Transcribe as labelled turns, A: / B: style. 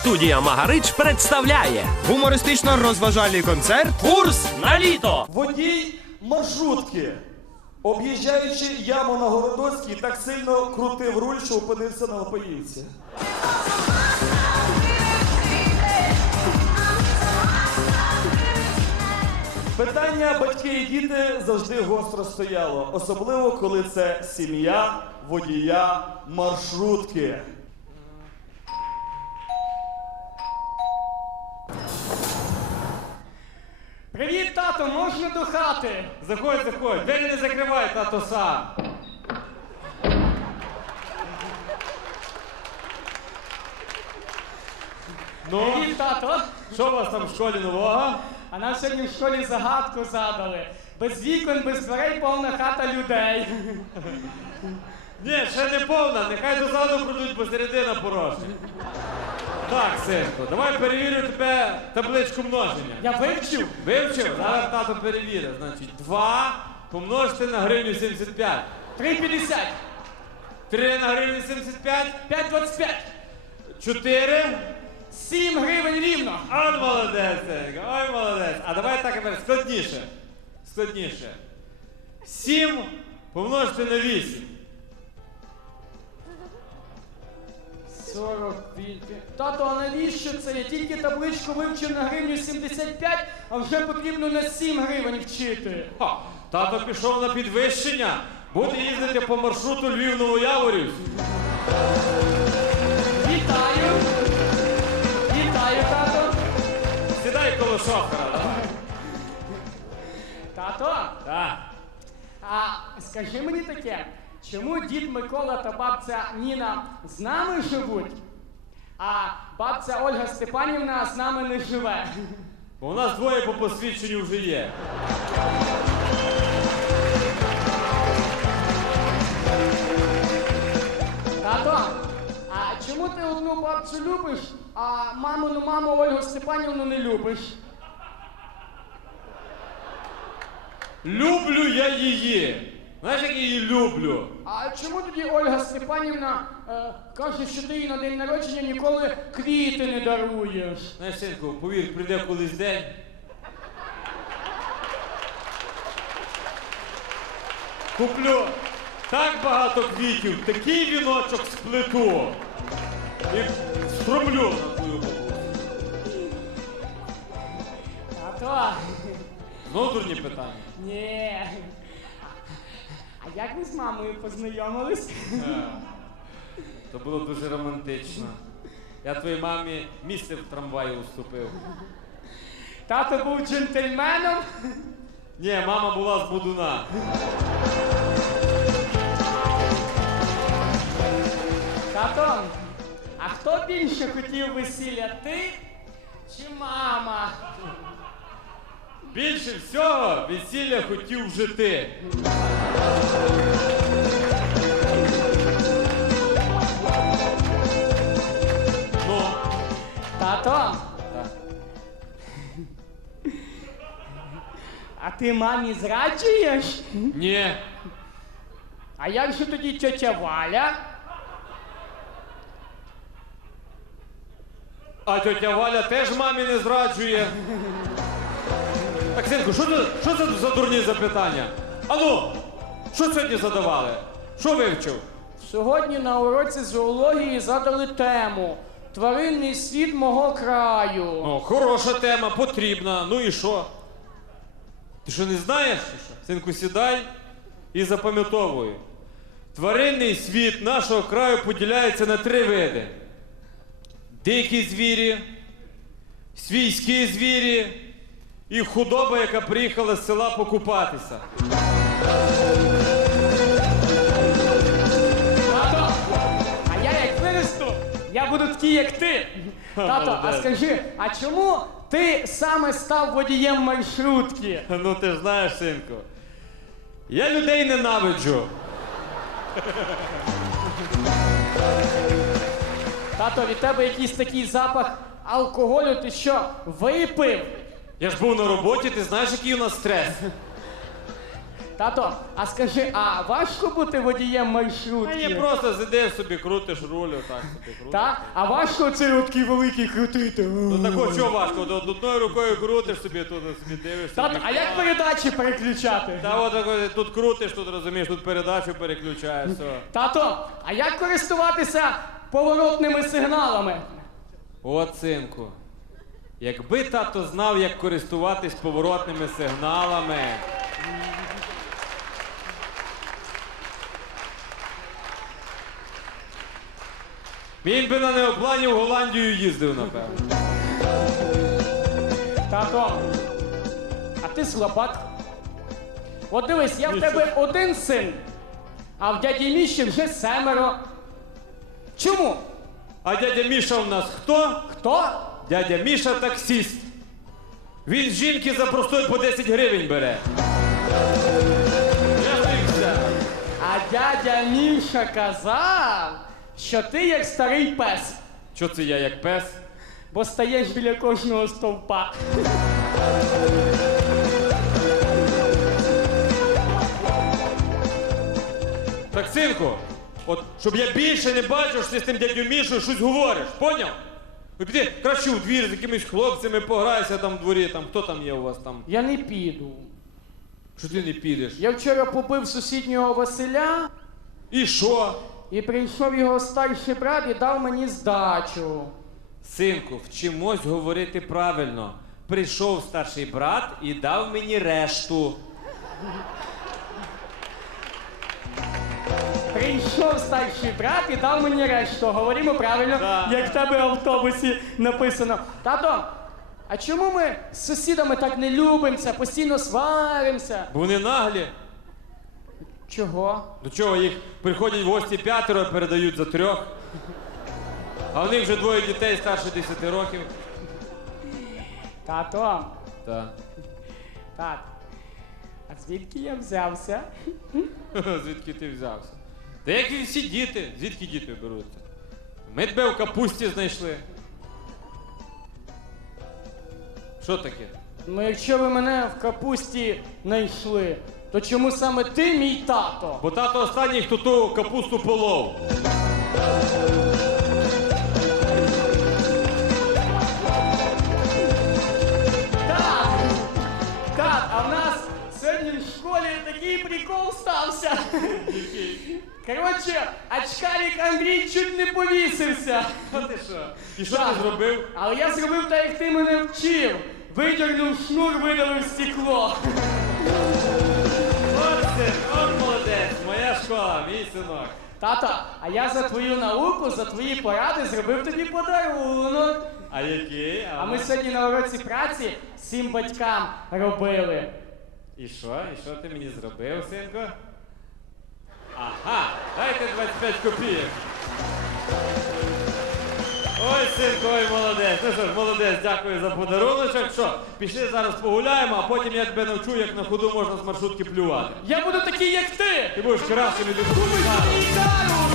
A: Студія Магарич представляє
B: Гумористично-розважальний концерт.
A: курс на літо.
C: Водій маршрутки, об'їжджаючи яму на Городоцькій, так сильно крутив руль, що опинився на Лопаївці. Питання батьки і діти завжди гостро стояло, особливо коли це сім'я водія маршрутки.
D: Тато, можна до хати?
E: Заходь, заходь, двері не закривай, тато сам. Ну,
D: Привіт, тато.
E: що у вас там в школі нового?
D: А нам сьогодні в школі загадку задали. Без вікон, без дверей повна хата людей.
E: Ні, ще не повна, нехай дозаду пройдуть, бо середина порожня. Так, синку, давай перевірю тебе табличку множення.
D: Я вивчив.
E: Вивчив? Зараз тато перевірить. Значить, 2 помножити на гривню 75.
D: 3,50.
E: 3 на гривню 75.
D: 5,25.
E: 4.
D: 7 гривень рівно.
E: Ой, молодець, Сенька, ой, молодець. А давай так тепер складніше. Складніше. 7 помножити на 8.
D: 48. Тато, а навіщо це? Я тільки табличку вивчив на гривню 75, а вже потрібно на 7 гривень вчити.
E: Ха, тато пішов на підвищення. Буде їздити по маршруту Львів Новояворів.
D: Вітаю. Вітаю, тато.
E: Сідай коло шофера.
D: Тато.
E: Так.
D: А скажи мені таке, чому дід Микола та бабця Ніна з нами живуть, а бабця Ольга Степанівна з нами не живе?
E: Бо у нас двоє по посвідченню вже є.
D: Тато, а чому ти одну бабцю любиш, а мамину маму Ольгу Степанівну не любиш?
E: Люблю я її. Знаєш, як я її люблю?
D: А чому тоді Ольга Степанівна е, каже, що ти їй на день народження ніколи квіти не даруєш?
E: Знаєш, синку, повір, прийде колись день. Куплю так багато квітів, такий віночок сплету. І стромлю на твою голову.
D: Тато,
E: дурні питання.
D: ні. А як ви з мамою познайомились?
E: Е, То було дуже романтично. Я твоїй мамі місце в трамваї уступив.
D: Тато був джентльменом.
E: Ні, мама була з будуна.
D: Тато, а хто більше хотів весілля? Ти чи мама?
E: Більше всього весілля хотів вже ти. Ну,
D: Тато. А ти мамі зраджуєш?
E: ні.
D: А як же тоді тьотя Валя?
E: А тьотя Валя теж мамі не зраджує. Так, синку, що це, що це за дурні запитання? Ану, що сьогодні задавали? Що вивчив?
D: Сьогодні на уроці зоології задали тему Тваринний світ мого краю.
E: О, хороша тема, потрібна. Ну і що? Ти що не знаєш? що? Синку, сідай і запам'ятовуй. Тваринний світ нашого краю поділяється на три види: дикі звірі, свійські звірі і худоба, яка приїхала з села покупатися.
D: Тато, а я як виросту, я буду такий, як ти. Тато, а скажи, а чому ти саме став водієм маршрутки?
E: Ну ти ж знаєш, синку. Я людей ненавиджу.
D: Тато, від тебе якийсь такий запах алкоголю, ти що, випив?
E: Я ж був на роботі, ти знаєш, який у нас стрес.
D: Тато, а скажи, а важко бути водієм
E: А
D: маршрутки?
E: є просто сидиш собі, крутиш руль, отак собі крутиш.
D: Так? А важко цей от такий великий крутити?
E: Ну такого що важко, От одною рукою крутиш собі, тут собі дивишся.
D: Тато, а як передачі переключати?
E: Та от тут крутиш, тут розумієш, тут передачу переключаєш, все.
D: Тато, а як користуватися поворотними сигналами?
E: От, синку. Якби тато знав, як користуватись поворотними сигналами. Він би на неоплані в Голландію їздив, напевно.
D: Тато, а ти слабак. От дивись, я в тебе один син, а в дяді Міші вже семеро. Чому?
E: А дядя Міша у нас хто?
D: Хто?
E: Дядя Міша таксіст. Він з жінки за простой по 10 гривень бере.
D: А дядя Міша казав, що ти як старий пес,
E: Що це я як пес?
D: бо стаєш біля кожного стовпа.
E: Так, синку, от щоб я більше не бачив, що ти з тим дядю Мішою щось говориш, поняв? Ну піди краще у двір з якимись хлопцями пограйся там в дворі, там хто там є у вас там.
D: Я не піду.
E: Що ти не підеш?
D: Я вчора побив сусіднього Василя,
E: І що?
D: і прийшов його старший брат і дав мені здачу.
E: Синку, вчимось говорити правильно. Прийшов старший брат і дав мені решту.
D: Прийшов старший брат і дав мені решту. Говоримо правильно,
E: Да.
D: як в тебе в автобусі написано. Тато, а чому ми з сусідами так не любимося, постійно сваримося?
E: Бо вони наглі.
D: Чого?
E: До чого їх приходять в гості п'ятеро, передають за трьох. А у них вже двоє дітей старше 10 років.
D: Тато,
E: Так.
D: тат, а звідки я взявся?
E: Звідки ти взявся? Та як і всі діти, звідки діти беруться? Ми тебе в капусті знайшли. Що таке?
D: Ну, якщо ви мене в капусті знайшли, то чому саме ти мій тато?
E: Бо тато останній, хто ту капусту полов.
D: Так! Так, а в нас сьогодні в школі такий прикол стався. Коротше, очкарик Андрій чуть не повісився.
E: А ти що? І що ти зробив?
D: Але я зробив так, як ти мене вчив. Видернув шнур, видавив стекло.
E: Син, от молодець, моя школа, мій синок.
D: Тато, а я за твою науку, за твої поради зробив тобі подарунок.
E: А який?
D: А ми сьогодні на уроці праці всім батькам робили.
E: І що? І що ти мені зробив, синку? Ага, дайте 25 копійок. Ой, синку, ой, молодець. Ну що ж, молодець, дякую за подаруночок. Що, пішли зараз погуляємо, а потім я тебе навчу, як на ходу можна з маршрутки плювати.
D: Я буду такий, як ти!
E: Ти будеш від
D: Купиш мені гітару!